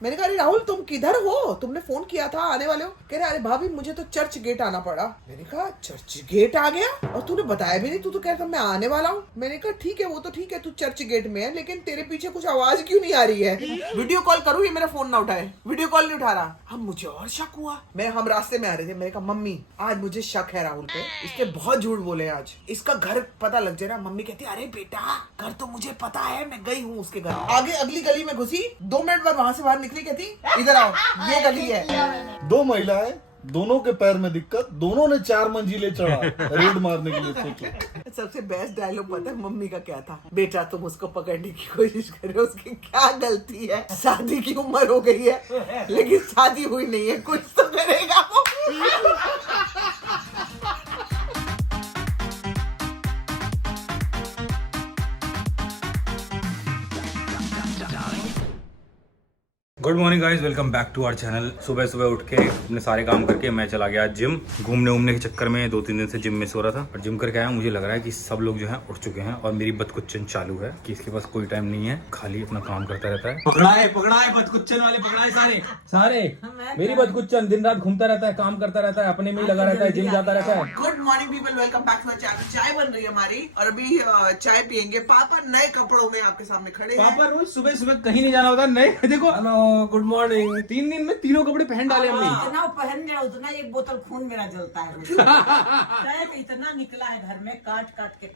मैंने कहा अरे राहुल तुम किधर हो, तुमने फोन किया था आने वाले हो। कह रहे अरे भाभी मुझे तो चर्च गेट आना पड़ा। मैंने कहा चर्च गेट आ गया और तूने बताया भी नहीं, तू तो कह रहा था मैं आने वाला हूँ। मैंने कहा ठीक है वो तो ठीक है तू चर्च गेट में है, लेकिन तेरे पीछे कुछ आवाज क्यों नहीं आ रही है। वीडियो कॉल करूँ ये मेरा फोन ना उठाए, वीडियो कॉल नहीं उठा रहा। हम मुझे और शक हुआ, हम रास्ते में आ रहे थे। मैंने कहा मम्मी आज मुझे शक है राहुल पे, इसने बहुत झूठ बोले आज, इसका घर पता लग जाए ना। मम्मी कहती अरे बेटा घर तो मुझे पता है, मैं गई हूँ उसके घर। आगे अगली गली में घुसी, 2 मिनट बाद वहां से बाहर निकली, कहती इधर आओ ये गली है। 2 महिलाएं, दोनों के पैर में दिक्कत, दोनों ने 4 मंजिलें चढ़ा रेड मारने के लिए सोचो। सबसे बेस्ट डायलॉग पता है मम्मी का क्या था? बेटा तुम उसको पकड़ने की कोशिश कर रहे हो, उसकी क्या गलती है? शादी की उम्र हो गई है लेकिन शादी हुई नहीं है, कुछ तो करेगा वो। Good morning guys, welcome back to our channel. सुबह सुबह उठ के अपने सारे काम करके मैं चला गया जिम। घूमने के चक्कर में 2-3 दिन से जिम में सो रहा था और जिम करके आया। मुझे लग रहा है कि सब लोग जो है उठ चुके हैं और मेरी बदकुच्चन चालू है कि इसके पास कोई टाइम नहीं है, खाली अपना काम करता रहता है। पकड़ा है बदकुच्चन वाले, पकड़ा है सारे मेरी बदकुच्चन दिन रात घूमता रहता है, काम करता रहता है, अपने में ही लगा रहता है, जिम जाता रहता है। Good morning people, welcome back to channel. चाय बन रही है हमारी और अभी चाय पियेंगे। पापा नए कपड़ों में आपके सामने खड़े हैं। पापा रोज सुबह सुबह कहीं नहीं जाना होता, नए देखो। Hello good morning. 3 दिन में 3 कपड़े पहन डाले हमने। इतना पहन गया उतना एक बोतल खून मेरा जलता है। टैप इतना निकला है घर में, काट काट के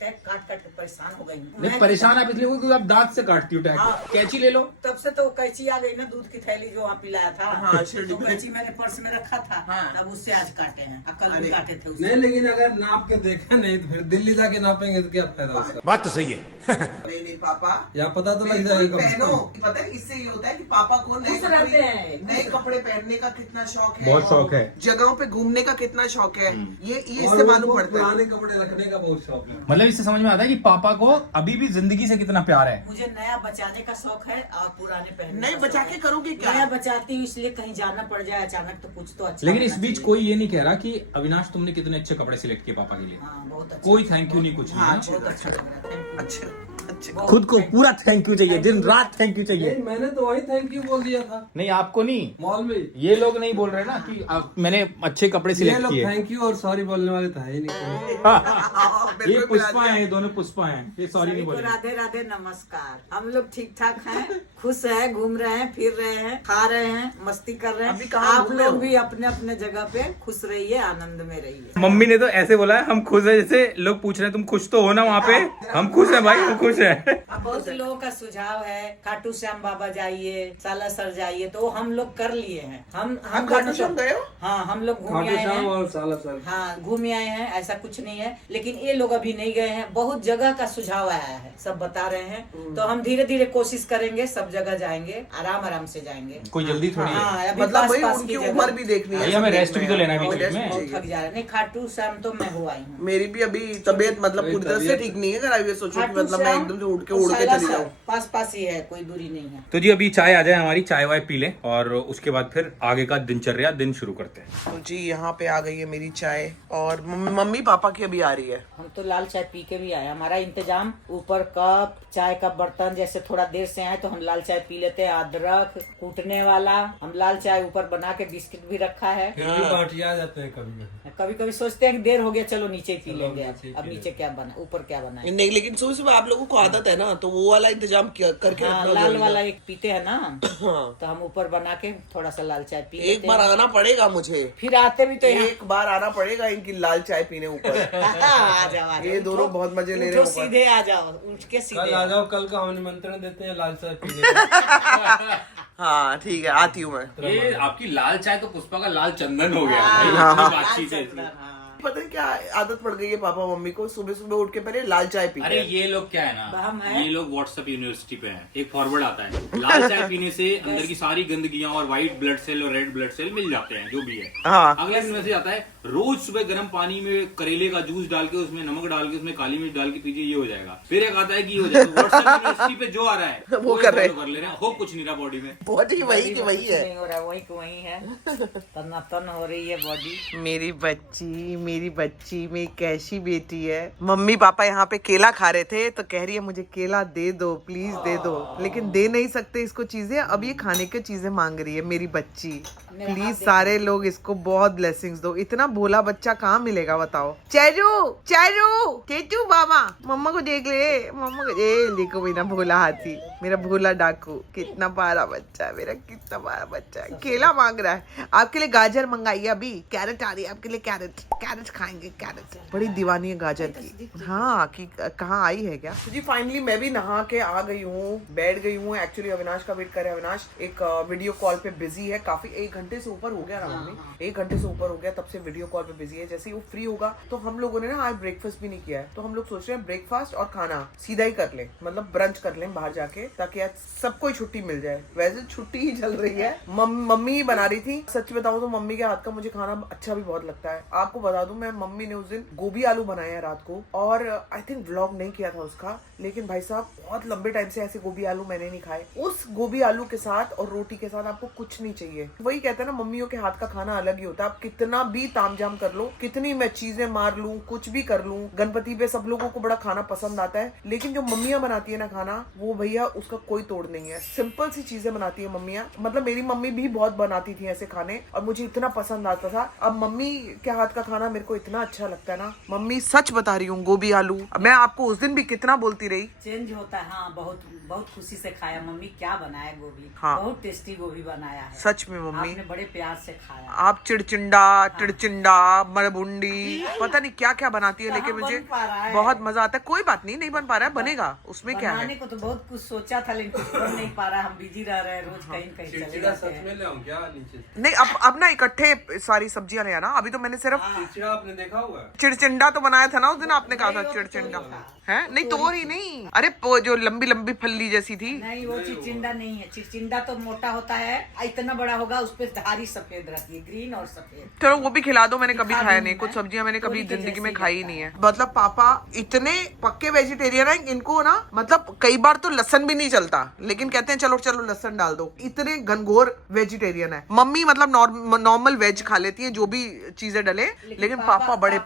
परेशान हो गई हूँ। नहीं परेशान आप इसलिए हो क्योंकि आप दांत से काटती हो टैग। कैंची ले लो। तब से तो कैंची आ गई ना, दूध की थैली जो वहाँ पिलाया था। हाँ, तो कैंची मैंने पर्स में रखा था। अब उससे आज काटे हैं, कल भी काटे थे उससे। नहीं लेकिन अगर नाप के देखा नहीं तो फिर दिल्ली जाके नापेंगे तो क्या फायदा उसका। बात तो सही है। नहीं पापा या पता तो लग जाएगा। पहनो, पता है इससे ये होता है कि पापा को नए कपड़े पहनने का कितना शौक है, बहुत शौक है। जगहों पे घूमने का कितना शौक है, ये इससे मालूम पड़ता है। पुराने कपड़े रखने का बहुत शौक है। मतलब इससे समझ में आता है कि पापा को अभी भी जिंदगी से कितना प्यार है। मुझे नया बचाने का शौक है और पुराने पहनने नहीं का बचा शौक के है। करोगे नया क्या? बचाती हूँ इसलिए कहीं जाना पड़ जाए अचानक तो कुछ तो अच्छा। लेकिन इस होना बीच चाहिए। कोई ये नहीं कह रहा कि अविनाश तुमने कितने अच्छे कपड़े सिलेक्ट किए पापा के लिए। हाँ, बहुत अच्छा। कोई थैंक यू नहीं, कुछ नहीं। बहुत अच्छा लग रहा है। अच्छा अच्छा। खुद को पूरा थैंक यू चाहिए, दिन रात थैंक यू चाहिए। नहीं मैंने तो वही थैंक यू बोल दिया था नहीं आपको नहीं, मॉल में। ये लोग नहीं बोल रहे ना कि मैंने अच्छे कपड़े ये सिलेक्ट लोग किए। थैंक यू और सॉरी बोलने वाले तो है ही नहीं कोई। ये पुष्पा है, ये दोनों पुष्पा हैं, ये सॉरी नहीं सभी को बोले। राधे राधे नमस्कार। हम लोग ठीक ठाक हैं, खुश हैं, घूम रहे हैं, फिर रहे हैं, खा रहे हैं, मस्ती कर रहे अभी हैं। कहाँ आप घूम रहे लोग हो? भी अपने अपने जगह पे खुश रहिए, आनंद में रहिए। मम्मी ने तो ऐसे बोला है हम खुश है, जैसे लोग पूछ रहे हैं तुम खुश तो हो ना वहाँ पे। हम खुश हैं भाई, हम खुश हैं। अब बहुत लोगों का सुझाव है खाटू श्याम बाबा जाइए, सालासर जाइए, तो हम लोग कर लिए हैं। हम खाटू श्याम गए हो? हाँ, हम लोग घूम खाटू आए श्याम हैं। और सालासर। हाँ, घूम आए हैं, ऐसा कुछ नहीं है। लेकिन ये लोग अभी नहीं गए हैं। बहुत जगह का सुझाव आया है, सब बता रहे हैं। तो हम धीरे धीरे कोशिश करेंगे, सब जगह जाएंगे, आराम आराम से जाएंगे। कोई जल्दी थोड़ी है। हाँ, अभी मतलब पास भाई पास उनकी की जगह। उम्र भी देखनी है। भैया, हमें रेस्ट भी तो लेना है बीच बहुत बीच में। रेस्ट बहुत चाहिए। थक जा रहे हैं। नहीं, खाटू श्याम तो मैं हो आई हूँ। मेरी भी अभी तबीयत मतलब पूरी तरह से ठीक नहीं है। अगर आई सोचो कि खाटू मतलब मैं श्याम एकदम से उड़ के और चली सालासर जाऊँ। पास पास ही है, कोई दूरी नहीं है। तो जी अभी चाय आ जाए हमारी, चाय वाय पी ले और उसके बाद फिर आगे का दिनचर्या दिन शुरू करते हैं। तो जी यहाँ पे आ गई है मेरी चाय और मम्मी पापा की अभी आ रही है। हम तो लाल चाय पी के भी आए। हमारा इंतजाम ऊपर कप, चाय का बर्तन, जैसे थोड़ा देर से आए तो हम लाल चाय पी लेते हैं। अदरक कूटने वाला, हम लाल चाय ऊपर बना के बिस्किट भी रखा है। फिर भी बाटिया जाते हैं कभी। कभी कभी सोचते हैं कि देर हो गया, चलो नीचे ही पी चलो लेंगे। नीचे ही अब पी नीचे क्या बना, ऊपर क्या बना है। नहीं लेकिन सुबह सुबह आप लोगों को आदत है ना, तो वो वाला इंतजाम करके हाँ, रखना लाल जरूरी है। वाला एक पीते हैं ना, हाँ। तो हम ऊपर बना के थोड़ा सा लाल चाय पी एक लेते बार हैं। आना पड़ेगा मुझे, फिर आते भी तो यहाँ एक बार आना पड़ेगा इनकी लाल चाय पीने ऊपर। आ जाओ, आ जाओ। ये दोनों बहुत मजे ले रहे उठो, हैं ऊपर। सीधे आ जाओ, उठ के सीधे कल आ जाओ, कल का हम निमंत्रण देते हैं लाल चाय पीने का। हाँ ठीक है, आती हूँ मैं। ये आपकी लाल चाय तो पुष्पा का लाल चंदन हो गया हाँ, भाई, हाँ, इतनी हाँ। बातचीत है लाल इसमें। चंदन, हाँ। पता है क्या आदत पड़ गई है पापा मम्मी को, सुबह सुबह उठ के पहले लाल चाय पीते अरे हैं। ये लोग क्या है हम ना, हैं। ये लोग व्हाट्सएप यूनिवर्सिटी पे हैं। एक फॉरवर्ड आता है, लाल चाय पीने से अंदर की सारी गंदगियां और व्हाइट ब्लड सेल और रेड ब्लड सेल मिल जाते हैं, जो भी है। हाँ। अगले दिन मैसेज आता है, रोज सुबह गर्म पानी में करेले का जूस डाल के उसमें नमक डाल के उसमें काली मिर्च डाल के पीजिए, ये हो जाएगा। फिर एक आता है कि ये हो जाएगा। व्हाट्सएप यूनिवर्सिटी पे जो आ रहा है वो कर रहे हैं। कर ले रहे हैं। हो कुछ नहीं रहा बॉडी में। बॉडी वही की वही है। नहीं हो रहा, वही की वही है। तना तन हो रही है बॉडी। मेरी बच्ची मेरी बच्ची, मेरी कैसी बेटी है। मम्मी पापा यहाँ पे केला खा रहे थे तो कह रही है मुझे केला दे दो, प्लीज दे दो, लेकिन दे नहीं सकते इसको चीजें। अब ये खाने की चीजें मांग रही है मेरी बच्ची। प्लीज सारे लोग इसको बहुत ब्लेसिंग्स दो। इतना भोला बच्चा कहाँ मिलेगा बताओ। चैरू चैरू चेचू बाबा, मम्मा को देख ले, मम्मा को देखो मेरा भोला हाथी, मेरा भोला डाकू। कितना प्यारा बच्चा है मेरा, कितना प्यारा बच्चा है। केला मांग रहा है। आपके लिए गाजर मंगाइए, अभी कैरेट आ रही है आपके लिए, कैरेट कैरेट खाएंगे, कैरेट। बड़ी दीवानी है गाजर की। हाँ कि कहाँ आई है क्या जी। फाइनली मैं भी नहा के आ गई हूँ, बैठ गई हूँ। एक्चुअली अविनाश का वेट कर रहे हैं। अविनाश एक वीडियो कॉल पे बिजी है, काफी 1 घंटे से ऊपर हो गया ना मम्मी, 1 घंटे से ऊपर हो गया, तब से वीडियो कॉल पे बिजी है। जैसे ही वो फ्री होगा तो हम लोगों ने ना आज ब्रेकफास्ट भी नहीं किया है, तो हम लोग सोच रहे हैं ब्रेकफास्ट और खाना सीधा ही कर ले, मतलब ब्रंच कर लें बाहर जाके, ताकि आज सबको ही छुट्टी मिल जाए। वैसे छुट्टी ही चल रही है। मम्मी ही बना रही थी। सच बताऊं तो मम्मी के हाथ का मुझे खाना अच्छा भी बहुत लगता है। आपको बता दूं, मैं मम्मी ने उस दिन गोभी आलू बनाया है रात को, और आई थिंक व्लॉग नहीं किया था उसका, लेकिन भाई साहब बहुत लंबे टाइम से ऐसे गोभी आलू मैंने नहीं खाए। उस गोभी आलू के साथ और रोटी के साथ आपको कुछ नहीं चाहिए। वही कहते हैं ना, मम्मियों के हाथ का खाना अलग ही होता है। आप कितना भी तामझाम कर लो, कितनी मैं चीजें मार लूं, कुछ भी कर लूं, गणपति पे सब लोगों को बड़ा खाना पसंद आता है, लेकिन जो मम्मियां बनाती है ना खाना, वो भैया उसका कोई तोड़ नहीं है। सिंपल सी चीजें बनाती है मम्मियां। मतलब मेरी मम्मी भी बहुत बनाती थी ऐसे खाने, और मुझे इतना पसंद आता था। अब मम्मी के हाथ का खाना मेरे को इतना अच्छा लगता है ना। मम्मी सच बता रही हूँ, गोभी आलू मैं आपको उस दिन भी कितना बोलती रही, चेंज होता है। हाँ, बहुत बहुत खुशी से खाया। मम्मी क्या बनाया गोभी, हाँ। बहुत टेस्टी गोभी बनाया है। सच में मम्मी आपने बड़े प्यार से खाया। आप चिड़चिंडा मरबुंडी पता नहीं क्या क्या बनाती है, लेकिन कहाँ मुझे बन पा रहा है? बहुत मजा आता है। कोई बात नहीं, नहीं बन पा रहा है, बनेगा, उसमें क्या है। बनाने को तो बहुत कुछ सोचा था, लेकिन कुछ बन नहीं पा रहा। हम बिजी रह रहे हैं, रोज कहीं कहीं चले चिड़चिड़ा जाते सच हैं। में ले आऊं क्या नीचे से? नहीं, अब ना इकट्ठे सारी सब्जियां ले आना। अभी तो मैंने सिर्फ चिड़चिड़ा आपने देखा हुआ है? चिड़चिंडा तो बनाया था ना उस दिन, आपने कहा था नहीं, वो तो चिड़चिंडा तोरी था। है। नहीं तोरी नहीं, अरे जो लंबी लंबी फल्ली जैसी थी। नहीं, वो चिचिंडा नहीं है। चिचिंडा तो मोटा होता है, इतना बड़ा होगा, उस पे धारी सफेद रहती है, ग्रीन और सफेद। चलो वो भी खिला दो, मैंने कभी खिला खाया दूंगी नहीं। कुछ मैं। सब्जियां मैंने कभी तोरी के जिंदगी में जैसी खाई लगता नहीं है। मतलब पापा इतने पक्के वेजिटेरियन है, इनको ना मतलब कई बार तो लहसन भी नहीं चलता, लेकिन कहते हैं चलो चलो लहसन डाल दो। इतने घनघोर वेजिटेरियन है। मम्मी मतलब नॉर्मल वेज खा लेती है, जो भी चीजें डले, लेकिन पापा बड़े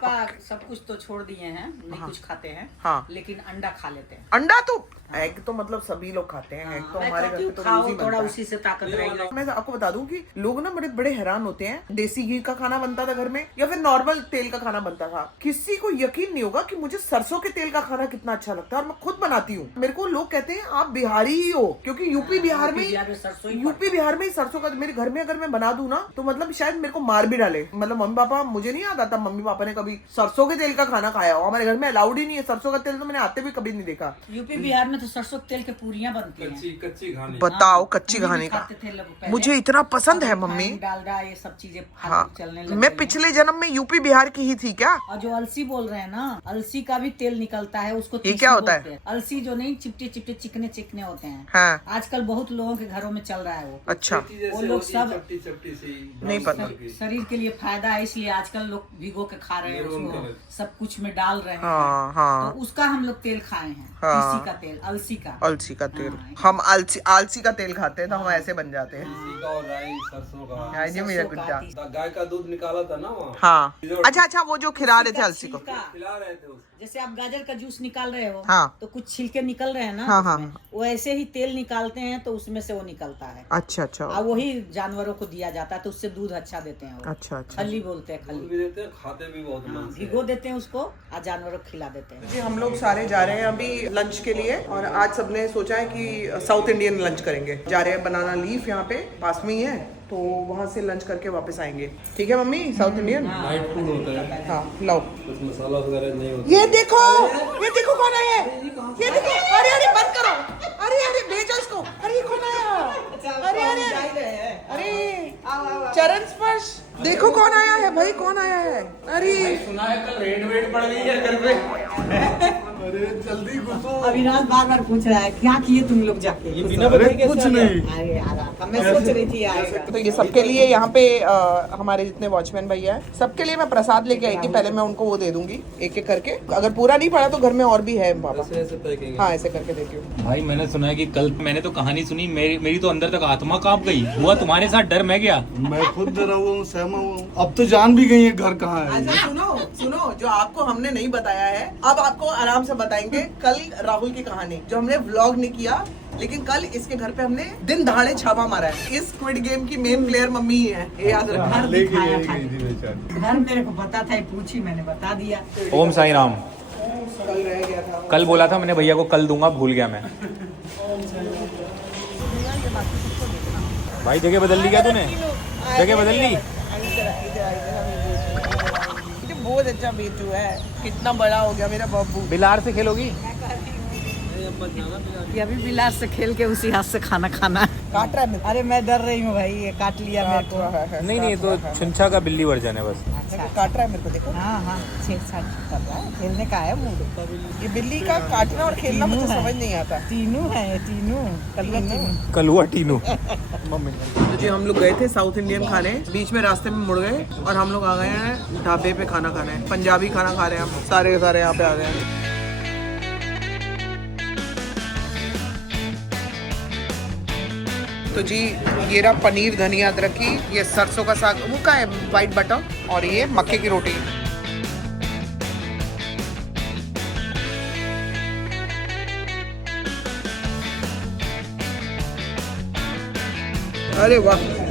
सब कुछ तो छोड़ दिए हैं, नहीं कुछ खाते हैं। हाँ। लेकिन अंडा खा लेते हैं। अंडा तो एग तो मतलब सभी लोग खाते हैं। एग तो हमारे घर पे तो रोज ही बनता थोड़ा है। उसी से ताकत रहेगी। मैं आपको बता दूं कि लोग ना बड़े बड़े हैरान होते हैं। देसी घी का खाना बनता था घर में, या फिर नॉर्मल तेल का खाना बनता था। किसी को यकीन नहीं होगा कि मुझे सरसों के तेल का खाना कितना अच्छा लगता है, और मैं खुद बनाती हूँ। मेरे को लोग कहते हैं आप बिहारी ही हो, क्योंकि यूपी बिहार में ही सरसों का, मेरे घर में अगर मैं बना दूं ना, तो मतलब शायद मेरे को मार भी डाले। मतलब मम्मी पापा, मुझे नहीं याद आता मम्मी पापा ने कभी सरसों के तेल का खाना खाया हो। हमारे घर में अलाउड ही नहीं है सरसों का तेल, तो मैंने आते भी कभी नहीं देखा। यूपी बिहार में तो सरसों तेल के पूरियां बनती हैं। कच्ची घानी। बताओ, कच्ची पूरी भी घानी का खाते थे लोग पहले। मुझे इतना पसंद है मम्मी। डालडा ये सब चीजें हाँ, चलने लग मैं गई पिछले जन्म में यूपी बिहार की ही थी क्या। हैं। और जो अलसी बोल रहे हैं ना, अलसी का भी तेल निकलता है, उसको ये तीसी क्या होता है? बोलते हैं। अलसी जो नहीं चिपटे चिपटे चिकने चिकने होते हैं। हाँ, आजकल बहुत लोगों के घरों में चल रहा है वो। अच्छा, वो लोग सब चपटी चपटी सी नहीं पता। शरीर के लिए फायदा है, इसलिए आजकल लोग भिगो के खा रहे हैं उसको, सब कुछ में डाल रहे हैं। हाँ हाँ, तो उसका हम लोग तेल खाए हैं। हाँ। तीसी का तेल, अलसी का। अलसी का तेल। हम आलसी का तेल खाते हैं, तो हम ऐसे बन जाते हैं। अलसी का और राई सरसों का। हाँ, ये मेरा सरसों गुड्डा। का, गाय का दूध निकाला था ना वहाँ, हाँ, अच्छा, वो जो खिला रहे थे अलसी को। छिलका। खिला रहे थे उसको। जैसे आप गाजर का जूस निकाल रहे हो, हाँ। तो कुछ छिलके निकल रहे हैं ना, हाँ, हाँ, उसमें। वो ऐसे ही तेल निकालते हैं, तो उसमें से वो निकलता है। अच्छा अच्छा और वही जानवरों को दिया जाता है, तो उससे दूध अच्छा देते हैं वो। अच्छा अच्छा। खली बोलते हैं, दूध खली। भी देते हैं, खाते भी बहुत मन से। भिगो देते हैं उसको और जानवरों को खिला देते हैं। जी हम लोग सारे जा रहे हैं अभी लंच के लिए, और आज सबने सोचा है कि साउथ इंडियन लंच करेंगे। जा रहे हैं बनाना लीफ, यहाँ पे पास में ही है, तो वहाँ से लंच करके वापस आएंगे। ठीक है mummy, south Indian. Night food होता है, हाँ लाओ। कुछ मसाला वगैरह नहीं होता। ये देखो कौन आया है, ये देखो। अरे अरे बंद करो, अरे अरे भेजो इसको। अरे ये कौन आया, अरे अरे अरे चरण स्पर्श। देखो कौन आया है भाई, कौन आया है। अरे सुना है कल रेड वेड पड़ गई है घर पे। अरे जल्दी घुसो। अविनाश बार बार पूछ रहा है क्या किए तुम लोग जाके। अरे कुछ नहीं। अरे यार मैं सोच रही थी आएगा। तो ये सबके लिए यहाँ पे हमारे जितने वॉचमैन भैया हैं सबके लिए मैं प्रसाद लेके आई थी। पहले मैं उनको वो दे दूंगी एक एक करके, अगर पूरा नहीं पड़ा तो घर में और भी है पापा। हाँ ऐसे करके देती हूँ। भाई मैंने सुना है कि कल मैंने तो कहानी सुनी, मेरी तो अंदर तक आत्मा कांप गई। हुआ तुम्हारे साथ डर मैं गया। मैं खुद डरा हुआ हूँ, सहमा हुआ हूँ। अब तो जान भी गई है घर कहाँ है। अच्छा सुनो जो आपको हमने नहीं बताया है अब आपको आराम से बताएंगे। कल राहुल की कहानी जो हमने व्लॉग नहीं किया, लेकिन कल इसके घर पे हमने दिन दहाड़े छापा मारा है। इस स्क्विड गेम की मेन प्लेयर मम्मी ही है, ये याद रखना। लेके गई थी बेचारी। घर मेरे को पता था, पूछी मैंने बता दिया। ओम साई राम। कल रह गया था। कल बोला था मैंने भैया को कल दूंगा, भूल गया मैं। भाई जगह बदल ली क्या तूने? जगह बदल ली? बहुत अच्छा बेचू है, कितना बड़ा हो गया मेरा बाबू। बिलार से खेलोगी? ये अभी बिलास से खेल के उसी हाथ से खाना खाना। काट रहा है मेरे को। अरे मैं डर रही हूँ भाई, ये काट लिया मेरे को। नहीं ये तो छुंछा का बिल्ली वर्जन है बस। मेरे को काट रहा है मेरे को, देखो। हाँ छेड़छाड़ कर रहा है, खेलने का है मूड। ये बिल्ली का काटना और खेलना मुझे समझ नहीं आता। तीनू है, तीनू कलवा तीनू। कलुआ टीनू। तो जी हम लोग गए थे साउथ इंडियन खाने, बीच में रास्ते में मुड़ गए और हम लोग आ गए हैं ढाबे पे खाना खाने। पंजाबी खाना खा रहे हैं हम, सारे के सारे यहाँ पे आ गए हैं। तो जी ये रहा पनीर धनिया अदरक की, ये सरसों का साग, वो का है वाइट बटर, और ये मक्के की रोटी। अरे वाह।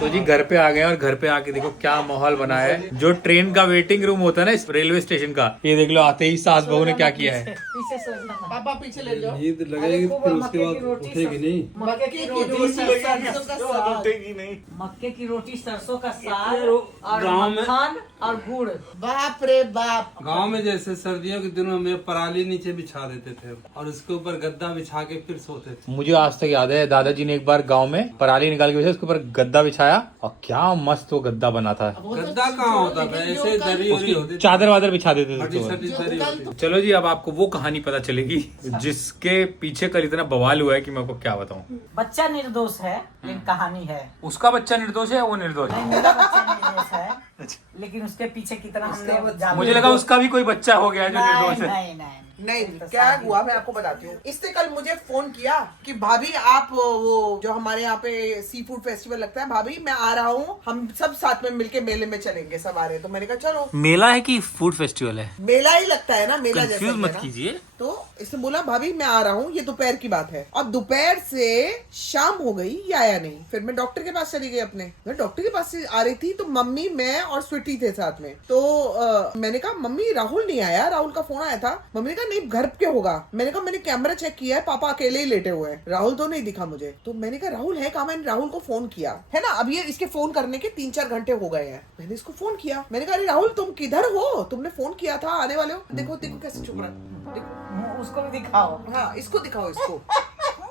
तो जी घर पे आ गए और घर पे आके देखो क्या माहौल बना है। जो ट्रेन का वेटिंग रूम होता है ना इस रेलवे स्टेशन का, ये देख लो आते ही सास बहू ने क्या किया है। पीछे सोचना था। पापा पीछे ले जाओ। नींद लगेगी फिर उसके बाद उठेगी नहीं। मक्के की रोटी सरसों का साग, उठेगी नहीं। मक्के की रोटी सरसों का साग और गाँव में- मक्खन और गुड़। बाप रे बाप। गांव में जैसे सर्दियों के दिनों में पराली नीचे बिछा देते थे और उसके ऊपर गद्दा बिछा के फिर सोते थे। मुझे आज तक याद है दादाजी ने एक बार गांव में पराली निकाल के उसके ऊपर गद्दा बिछाया और क्या मस्त वो गद्दा बना था। गद्दा कहाँ होता था, ऐसे दरी उरी होती थी, चादर वादर बिछा देते थे फटी उसके सटी दरी होती थी। ऊपर। चलो जी अब आपको वो कहानी पता चलेगी जिसके पीछे कल इतना बवाल हुआ है कि मैं आपको क्या बताऊं। बच्चा निर्दोष है लेकिन कहानी है। उसका बच्चा निर्दोष है, वो निर्दोष है। नहीं, मेरा बच्चा निर्दोष है लेकिन उसके पीछे कितना हमने जान- मुझे लगा उसका भी कोई बच्चा हो गया है जो निर्दोष है। नहीं क्या हुआ मैं आपको बताती हूँ। इसने कल मुझे फोन किया कि भाभी आप वो जो हमारे यहाँ पे सी फूड फेस्टिवल लगता है, भाभी मैं आ रहा हूँ, हम सब साथ में मिलके मेले में चलेंगे सब आ रहे हैं। तो मैंने कहा चलो। मेला है कि फूड फेस्टिवल है? मेला ही लगता है ना, मेला जैसा कंफ्यूज ही है मत ना। कीजिए। तो इसने बोला भाभी मैं आ रहा हूँ, ये दोपहर की बात है। और दोपहर से शाम हो गई, ये आया नहीं। फिर मैं डॉक्टर के पास चली गई अपने। मैं डॉक्टर के पास से आ रही थी तो मम्मी मैं और स्वीटी थे साथ में। तो मैंने कहा मम्मी राहुल नहीं आया, राहुल का फोन आया था। मम्मी ने कहा नहीं घर पे होगा। मैंने कहा मैंने कैमरा चेक किया है, पापा अकेले ही लेटे हुए हैं, राहुल तो नहीं दिखा मुझे। तो मैंने कहा राहुल है कहाँ? मैंने राहुल को फोन किया है ना, अब ये इसके फोन करने के 3-4 घंटे हो गए हैं। मैंने इसको फोन किया, मैंने कहा अरे राहुल तुम किधर हो, तुमने फोन किया था, आने वाले हो? देखो देखो कैसे छुप रहा है, देखो। उसको भी दिखाओ। हाँ इसको दिखाओ, इसको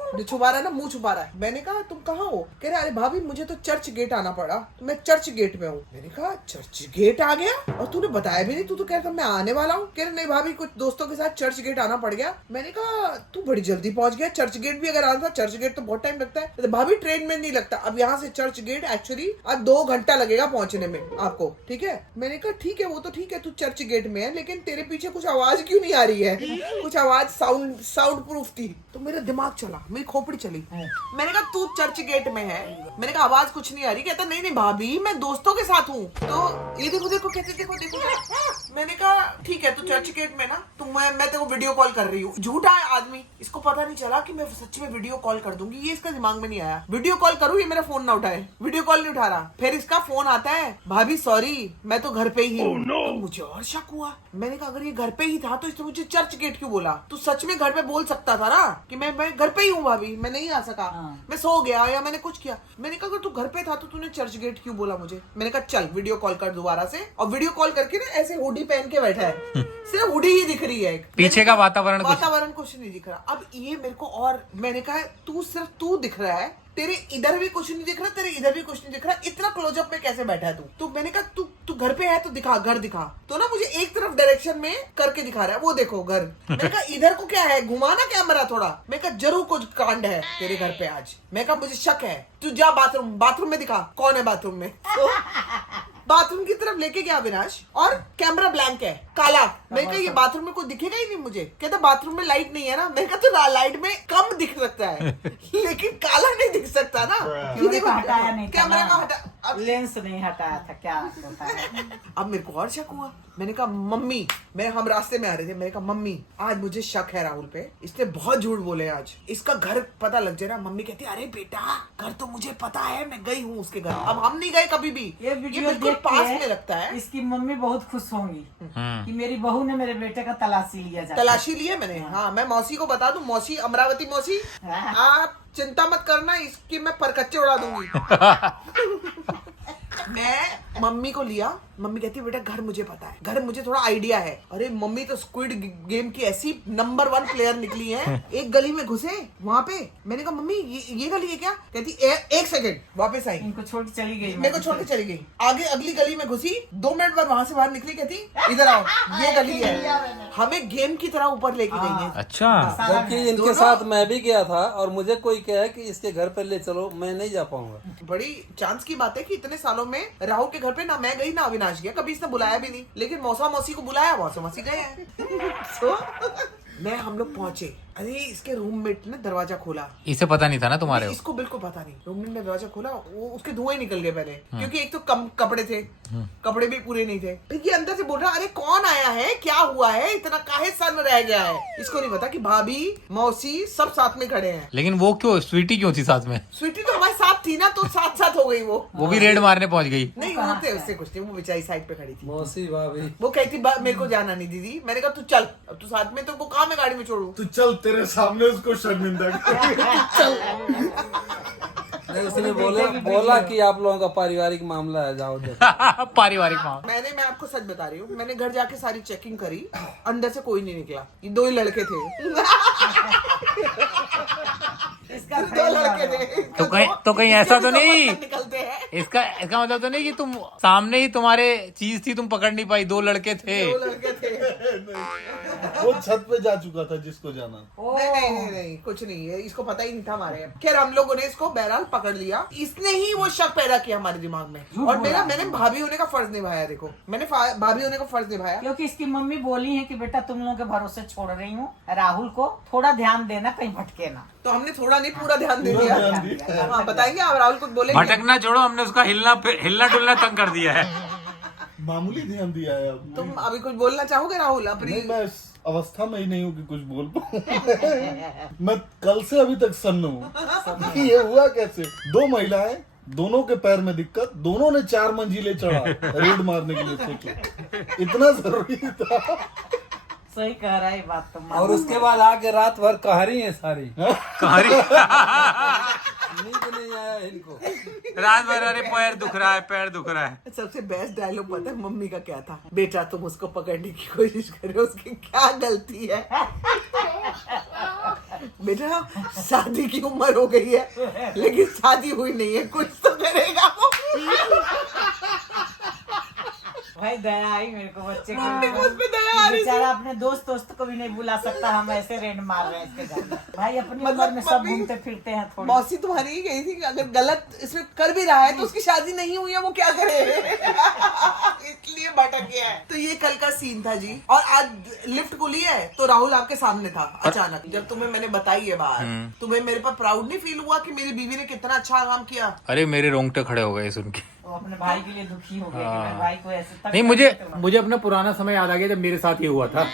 जो छुपा रहा है ना, मुंह छुपा रहा है। मैंने कहा तुम कहाँ हो? कह रहे अरे भाभी मुझे तो चर्च गेट आना पड़ा, तो मैं चर्च गेट में हूँ। मैंने कहा चर्च गेट आ गया और तूने बताया भी नहीं, तू तो कह रहा था मैं आने वाला हूँ। कह रहे नहीं भाभी कुछ दोस्तों के साथ चर्च गेट आना पड़ गया। मैंने कहा तू बड़ी जल्दी पहुंच गया, चर्च गेट भी अगर आना था, चर्च गेट तो बहुत टाइम लगता है। तो भाभी ट्रेन में नहीं लगता, अब यहाँ से चर्च गेट एक्चुअली अब 2 घंटा लगेगा पहुंचने में आपको, ठीक है? मैंने कहा ठीक है वो तो ठीक है, तू चर्च गेट में है, लेकिन तेरे पीछे कुछ आवाज क्यों नहीं आ रही है? कुछ आवाज साउंड प्रूफ थी। तो मेरा दिमाग चला, मेरी खोपड़ी चली। मैंने कहा तू चर्च गेट में है, मैंने कहा आवाज कुछ नहीं आ रही। कहता नहीं नहीं भाभी मैं दोस्तों के साथ हूँ। तो ये देखो देखो कहते देखो देखो। मैंने कहा ठीक है तू चर्च गेट में ना, तो मैं तेरे को वीडियो कॉल कर रही हूँ। झूठा है आदमी, इसको पता नहीं चला कि मैं सच में वीडियो कॉल कर दूंगी, ये इसका दिमाग में नहीं आया। वीडियो कॉल करूँ, ये मेरा फोन ना उठाए, वीडियो कॉल नहीं उठा रहा। फिर इसका फोन आता है भाभी सॉरी मैं तो घर पे ही हूँ। तो मुझे और शक हुआ। मैंने कहा अगर ये घर पे ही था तो इसने मुझे चर्च गेट क्यों बोला? तू सच में घर पे बोल सकता था ना कि मैं घर पे ही हूँ भाभी, मैं नहीं आ सका, मैं सो गया या मैंने कुछ किया। मैंने कहा अगर तू घर पे था तो तूने चर्च गेट क्यों बोला मुझे? मैंने कहा चल वीडियो कॉल कर दोबारा से। और वीडियो कॉल करके ना ऐसे हुडी पहन के बैठा है, सिर्फ हुडी ही दिख रही है, पीछे का वातावरण कुछ नहीं दिख रहा। अब ये मेरे को और मैंने कहा तू सिर्फ तू दिख रहा है, तेरे इधर भी कुछ नहीं दिख रहा, तेरे इधर भी कुछ नहीं दिख रहा, इतना क्लोजअप में कैसे बैठा है तू? तो मैंने कहा तू घर पे है तो दिखा, घर दिखा। तो ना मुझे एक तरफ डायरेक्शन में करके दिखा रहा है, वो देखो घर। मैंने कहा इधर को क्या है, घुमाना कैमरा थोड़ा। मैं कहा जरूर कुछ कांड है तेरे घर पे आज। मैं कहा मुझे शक है, तू जा बाथरूम में दिखा कौन है बाथरूम में। तो बाथरूम की तरफ लेके गया अविनाश, और कैमरा ब्लैंक है, काला। मैं कहा ये बाथरूम में कोई दिखेगा ही नहीं मुझे। कहता बाथरूम में लाइट नहीं है ना। मैं कहा तो लाइट में कम दिख सकता है लेकिन काला नहीं दिख सकता ना। ये देखो हटाया नहीं था कैमरा ना। का हटा, अब लेंस नहीं हटाया था, क्या होता है। अब मेरे को और शक हुआ। मैंने कहा मम्मी, हम रास्ते में आ रहे थे, मैंने कहा मम्मी आज मुझे शक है राहुल पे, इसने बहुत झूठ बोले आज, इसका घर पता लग जाए ना। मम्मी कहती अरे बेटा घर तो मुझे पता है, मैं गई हूँ उसके घर। अब हम नहीं गए कभी भी, ये वीडियो बिल्कुल देख पास के में लगता है। इसकी मम्मी बहुत खुश होंगी कि मेरी बहू ने मेरे बेटे का तलाशी लिया जाता है। तलाशी लिए मैंने। हाँ मैं मौसी को बता दूं, मौसी अमरावती मौसी, आप चिंता मत करना, इसकी मैं परकच्चे उड़ा दूंगी। मैं मम्मी को लिया, मम्मी कहती बेटा घर मुझे पता है, घर मुझे थोड़ा आइडिया है। अरे मम्मी तो स्क्विड गेम की ऐसी नंबर 1 प्लेयर निकली है। एक गली में घुसे वहाँ पे, मैंने कहा मम्मी ये गली है क्या? कहती एक सेकंड, वापस आई, इनको छोड़ के चली गई। मेरे को छोड़ के चली गई। आगे अगली गली में घुसी, 2 मिनट बाद वहाँ से बाहर निकली, कहती इधर आओ ये गली है। हमें गेम की तरह ऊपर लेके गई है। अच्छा, जबकि इनके साथ मैं भी गया था और मुझे कोई कहे कि इसके घर पर ले चलो, मैं नहीं जा पाऊंगा। बड़ी चांस की बात है कि इतने सालों में राहुल के घर पे ना मैं गई ना अविनाश गया, कभी इसने बुलाया भी नहीं। लेकिन मौसा मौसी को बुलाया, मौसा मौसी गए हैं। तो मैं हम लोग पहुंचे, अरे इसके रूममेट ने दरवाजा खोला। इसे पता नहीं था ना तुम्हारे? इसको बिल्कुल पता नहीं। रूममेट ने दरवाजा खोला, वो उसके धुएं निकल गए पहले, क्योंकि एक तो कम कपड़े थे, कपड़े भी पूरे नहीं थे। फिर ये अंदर से बोल रहा अरे कौन आया है, क्या हुआ है, इतना काहे सन रह गया है। इसको नहीं पता कि भाभी मौसी सब साथ में खड़े हैं। लेकिन वो क्यों, स्वीटी क्यों थी साथ में? स्वीटी तो हमारे साथ थी ना, तो साथ साथ हो गई वो भी रेड मारने पहुंच गई। नहीं होते उससे कुछ नहीं, वो बेचारी साइड पे खड़ी थी। मौसी भाभी वो कहती मेरे को जाना नहीं दीदी। मैंने कहा तू चल, अब तू साथ में, तुमको कहाँ मैं गाड़ी में छोड़ू। तू चल, तेरे सामने उसको शर्मिंदा कर। नहीं, उसने बोला कि आप लोगों का पारिवारिक मामला है, जाओ देखो। पारिवारिक मामला। मैं आपको सच बता रही हूँ, मैंने घर जाके सारी चेकिंग करी, अंदर से कोई नहीं निकला। ये 2 ही लड़के थे। इसका 2 लड़के थे। तो कहीं ऐसा तो नहीं निकलते हैं। इसका मतलब तो नहीं कि तुम सामने ही तुम्हारे चीज थी, तुम पकड़ नहीं पाई, 2 लड़के थे। 2 लड़के थे। वो छत पे जा चुका था जिसको जाना। नहीं कुछ नहीं है, इसको पता ही नहीं था हमारे। खैर हम लोगों ने इसको बहरहाल पकड़ लिया। इसने ही वो शक पैदा किया हमारे दिमाग में, और मैंने भाभी होने का फर्ज निभाया। देखो मैंने भाभी होने का फर्ज निभाया, क्योंकि इसकी मम्मी बोली है कि बेटा तुम लोगों के भरोसे छोड़ रही हूँ, राहुल को थोड़ा ध्यान देना, कहीं भटके ना। तो हमने थोड़ा नहीं पूरा ध्यान दे दिया। हाँ बताएंगे आप, राहुल कुछ बोलेंगे? भटकना छोड़ो, हमने उसका हिलना डुलना तंग कर दिया है। मामूली ध्यान दिया है अब। तुम अभी कुछ बोलना चाहोगे राहुल अपनी? नहीं, मैं इस अवस्था में ही नहीं हूँ कि कुछ बोल पाऊँ। मैं कल से अभी तक सन्न हूँ कि ये हुआ कैसे। 2 महिलाएं, दोनों के पैर में दिक्कत, दोनों ने 4 मंजिलें चढ़ा रेड मारने के लिए सोचा। इतना जरूरी था। सही कह रहा है बात तुम। और उसके बाद आके रात भर कहारी है सारी, कहारी नींद नहीं आया इनको। रात भर, अरे पैर दुख रहा है, पैर दुख रहा है। सबसे बेस्ट डायलॉग पता है मम्मी का क्या था? बेटा तुम उसको पकड़ने की कोशिश करो, उसकी क्या गलती है? बेटा शादी की उम्र हो गई है, लेकिन शादी हुई नहीं है, कुछ तो करेगा वो। भाई दया आई मेरे को बच्चे मम्मी को उस पे दया आ रही थी। बेचारा अपने दोस्त को भी नहीं बुला सकता, हम ऐसे रेड मार रहे हैं इसके घर में। भाई अपनी उम्र में सब मम्मी, घूमते फिरते हैं थोड़ी। मौसी तुम्हारी ही गई थी कि अगर गलत इसमें कर भी रहा है तो उसकी शादी नहीं हुई है, वो क्या करे। इसलिए भटक गया है। तो ये कल का सीन था जी। और आज लिफ्ट खुली है तो राहुल आपके सामने था अचानक। जब तुम्हें मैंने बताई है बात, तुम्हें मेरे पर प्राउड नहीं फील हुआ कि मेरी बीवी ने कितना अच्छा काम किया? अरे मेरे रोंगटे खड़े हो गए सुन के। वो अपने भाई के लिए दुखी हो गया कि मेरे भाई को ऐसे तक नहीं, मुझे अपना पुराना समय याद आ गया जब मेरे साथ ये हुआ था,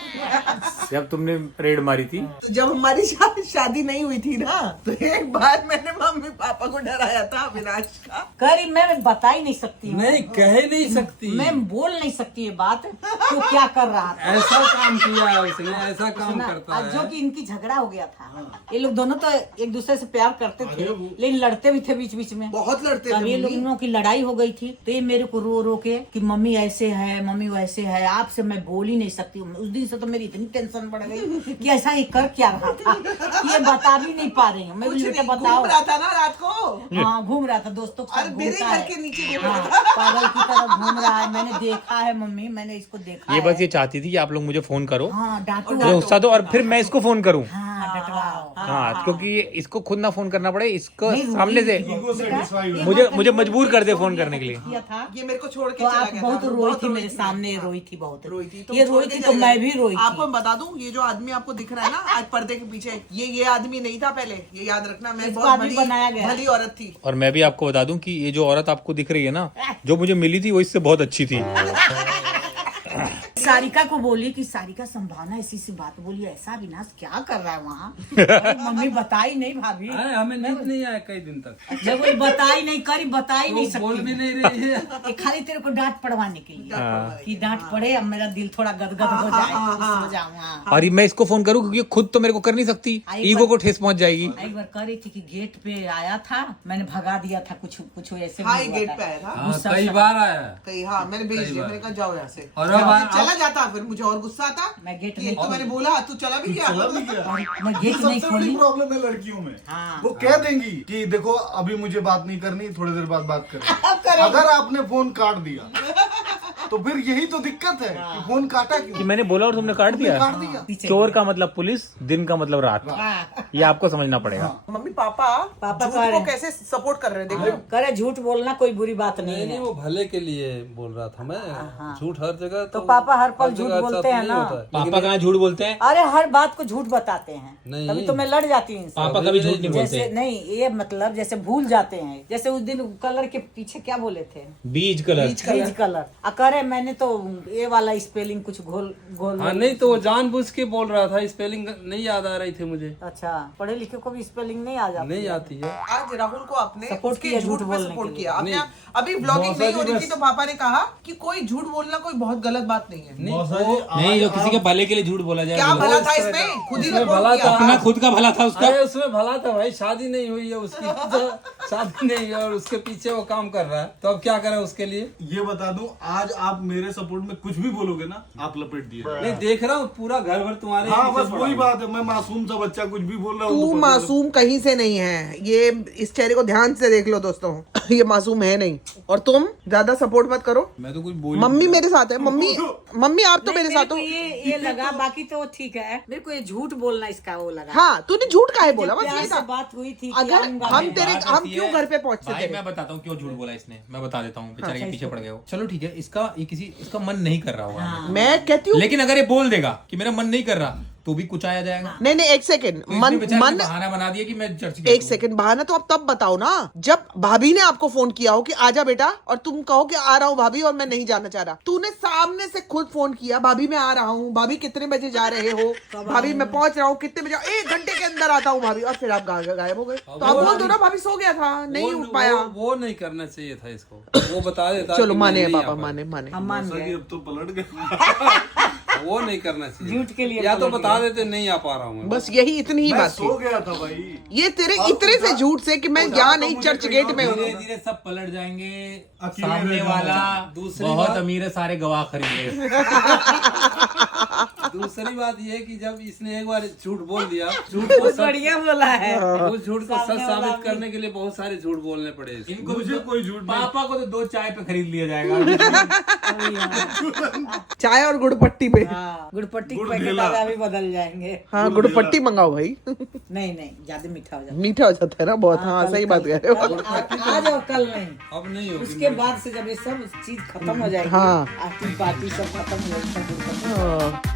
जब तुमने रेड मारी थी। तो जब हमारी शादी नहीं हुई थी ना, तो एक बार मैंने मम्मी पापा को डराया था अविनाश का। करी मैं बता ही नहीं सकती हूँ। नहीं कह नहीं सकती, मैं बोल नहीं सकती ये बात, तो क्या कर रहा था। ऐसा काम किया है उसने, ऐसा काम करता आज है। जो कि इनकी झगड़ा हो गया था। ये लोग दोनों तो एक दूसरे से प्यार करते थे, लेकिन लड़ते भी थे बीच बीच में। बहुत लड़ते तब ये थे लोग, इन लोगों की लड़ाई हो गई गई थी तो ये मेरे को रो रो के कि मम्मी ऐसे है, मम्मी वैसे है, आपसे मैं बोल ही नहीं सकती हूँ। उस दिन से तो मेरी इतनी टेंशन बढ़ गई कि ऐसा ये कर क्या रहा था, ये बता भी नहीं पा रही हूँ। मैं बोली बेटा बताओ। घूम रहा था ना रात को। हाँ घूम रहा था, दोस्तों के साथ अरे मेरे घूमता घर है। के नीचे घूम हाँ, रहा था। पागल की तरह घूम रहा है। मैंने देखा है मम्मी, मैंने इसको देखा ये है। बस ये चाहती थी कि आप लोग मुझे फोन करो, हाँ डांटू मुझे गुस्सा दो और फिर मैं इसको फोन करूं। हाँ डटवाओ। हाँ, क्योंकि इसको खुद ना फोन करना पड़े, इसको नहीं, सामने से ईगो सेटिस्फाई हो। मुझे मजबूर कर दे फोन करने के लिए। किया था ये मेरे को छोड़ के तो चला आप गया बहुत था। रोई थी मेरे सामने, रोई थी बहुत। रोई थी तो ये छोड़ रोई के थी तो चले मैं गए। भी रोई आपको थी। बता दूं, ये जो आदमी आपको दिख रहा है ना आज पर्दे के पीछे, ये आदमी नहीं था पहले, ये याद रखना। मैं इसको बहुत आदमी बनाया गया। भली औरत थी। और मैं भी आपको बता दूं कि ये जो औरत आपको दिख रही है ना, जो मुझे मिली थी वो इससे बहुत अच्छी थी। सारिका को बोली कि सारिका संभावना ऐसी सी बात बोली, ऐसा विनाश क्या कर रहा है वहाँ। मम्मी बताई नहीं भाभी, अरे हमें नींद नहीं आया कई दिन तक। जब वो बताई नहीं करी, बताई नहीं वो बोल भी सकती। नहीं रही है। ये खाली तेरे को डांट पड़वाने के लिए कि डांट पड़े, अब मेरा दिल थोड़ा गदगद हो जाए, खुश हो जाऊँ। हाँ। और मैं इसको फोन करूं क्योंकि खुद तो मेरे को कर नहीं सकती, ईगो को ठेस पहुंच जाएगी। एक बार करी थी कि गेट पे आया था, मैंने भगा दिया था, कुछ ऐसे हाँ भी ये हुआ गेट था। पे आया था हाँ, कई बार आया। कहीं। हाँ मैंने भेज दिया, मैंने कहा जाओ यहाँ से। और अब चला जाता, फिर मुझे और गुस्सा आता। मैं गेट कि नहीं एक तो मैंने बोला तू चला भी गया। चला भी गया। मैं ये गेट नहीं सबसे बड़ी खोली। प्रॉब्लम है लड़कियों में। हाँ। वो कह देंगी कि देखो अभी मुझे बात नहीं करनी, थोड़ी देर बाद बात करेंगे। अगर आपने फोन काट दिया तो फिर यही तो दिक्कत है कि फोन काटा कि क्यों? मैंने बोला और तुमने काट दिया। काट दिया। चोर का मतलब पुलिस, दिन का मतलब रात। ये आपको समझना पड़ेगा। मम्मी पापा पापा झूठ कह रहे को हैं। कैसे सपोर्ट कर रहे हैं, देखो। करे झूठ बोलना कोई बुरी बात नहीं नहीं है। वो भले के लिए बोल रहा था मैं। झूठ हर जगह तो पापा हर पल जगह झूठ अच्छा बोलते तो हैं नहीं ना। होता है। पापा कहाँ झूठ बोलते हैं? अरे हर बात को झूठ बताते हैं, नहीं। कभी तो मैं लड़ जाती हूँ इनसे। पापा कभी झूठ नहीं बोलते। जैसे नहीं, ये मतलब जैसे भूल जाते हैं, जैसे उस दिन कलर के पीछे क्या बोले थे, बीज कलर। बीज कलर। करे मैंने तो ये वाला स्पेलिंग कुछ घोल। हाँ नहीं तो वो जानबूझ के बोल रहा था, स्पेलिंग नहीं याद आ रही थी मुझे। अच्छा, पढ़े लिखे को भी स्पेलिंग नहीं आ जाती। नहीं आती है। आज राहुल को आपने Support उसके किया झूठ झूठ पे बोलने सपोर्ट के किया। आपने नहीं। अभी ब्लॉगिंग मौसा नहीं जी हो रही बस- थी तो पापा ने कहा कि कोई झूठ बोलना कोई बहुत गलत बात नहीं है। नहीं, जो किसी के भले के लिए झूठ बोला जाए। क्या वो- भला था इसमें, खुद ही उसमें रिपोर्ट भला किया। था। अपना खुद का भला था उसका। अरे उसमें भला था भाई, शादी नहीं हुई है उसकी। तो शादी नहीं है और उसके पीछे वो काम कर रहा है, तो अब क्या करें उसके लिए। ये बता दूं, आज आप मेरे सपोर्ट में कुछ भी बोलोगे ना, आप लपेट दिए। नहीं देख रहा हूँ पूरा घर भर तुम्हारे हाँ पीछे बस पड़ा वही हुआ बात है, मैं मासूम सा बच्चा कुछ भी बोल रहा हूँ तू तो पता मासूम कहीं से नहीं है। ये इस चेहरे को ध्यान से देख लो दोस्तों, ये मासूम है नहीं। और तुम ज्यादा सपोर्ट मत करो। मैं तो कुछ बोल मम्मी मेरे साथ है। मम्मी आप तो मेरे साथ हो। ये लगा, बाकी तो ठीक है। मेरे को ये झूठ बोलना इसका वो लगा। हाँ तूने झूठ काहे बोला, बस प्यार यही से था। बात हुई थी कि अगर आऊंगा हम मैं। तेरे हम क्यों घर पे पहुंचते भाई थे। मैं बताता हूँ क्यों झूठ बोला इसने, मैं बता देता हूँ। बेचारे अच्छा, के पीछे इसको- पड़ गए हो। चलो ठीक है, इसका मन नहीं कर रहा होगा, मैं कहती हूँ लेकिन अगर ये बोल देगा कि मेरा मन नहीं कर रहा तो भी कुछ आया जाएगा। नहीं एक सेकंड, तो इसने मन बेचारे ने मन बहाना बना दिया कि मैं चर्च गया एक सेकंड बहाना तो आप तब बताओ ना जब भाभी ने आपको फोन किया हो कि आजा बेटा, और तुम कहो कि आ रहा हूँ भाभी और मैं नहीं जाना चाह रहा। तूने सामने से खुद फोन किया, भाभी मैं आ रहा हूँ, भाभी कितने बजे जा रहे हो, भाभी मैं पहुंच रहा हूँ, कितने बजे, 1 घंटे के अंदर आता हूँ भाभी, और फिर आप गायब हो गए। तो आप बोल दो ना भाभी सो गया था, नहीं उठ पाया। वो नहीं करना चाहिए था इसको, वो बता देता चलो कि माने मैं नहीं पापा, आ पाया। माने हम मान नहीं। गए। अब तो पलट गए। वो नहीं करना चाहिए। झूठ के लिए या तो पलट बता देते नहीं आ पा रहा हूँ मैं। बस यही इतनी ही मैं बात सो थी। गया था भाई। ये तेरे इतने से झूठ से कि मैं यहाँ नहीं मुझे चर्च कहीं गेट और में हूँ। धीरे धीरे सब पलट जाएंगे। अकेले सामने रह वाला जाऊंगा। दूसरी बहुत बात- अमीर है, सारे गवाह खरीदे। दूसरी बात ये है कि जब इसने एक बार झूठ बोल दिया, झूठ को सच, बढ़िया बोला है। उस झूठ को सच सामने वाला साबित भी। करने के लिए बहुत सारे झूठ बोलने पड़े इसको। इनको मुझे कोई झूठ नहीं। पापा को तो 2 चाय पे खरीद लिया जाएगा। चाय और गुड़पट्टी पे। हाँ, गुड़पट्टी गुड़ के पैकेट ढेला। अभी बदल जाएंगे। हाँ गुड़पट्टी मंगाओ भाई। नहीं ज्यादा मीठा हो जाता मीठा हो जाता है ना बहुत। हाँ कल- सही बात कह रहे हो। आज और कल नहीं, अब नहीं होगी। उसके बाद से जब ये सब चीज खत्म हो जाएगी, हाँ। आरती पार्टी सब खत्म हो जाएगी, सब गुड़पट्टी। हाँ।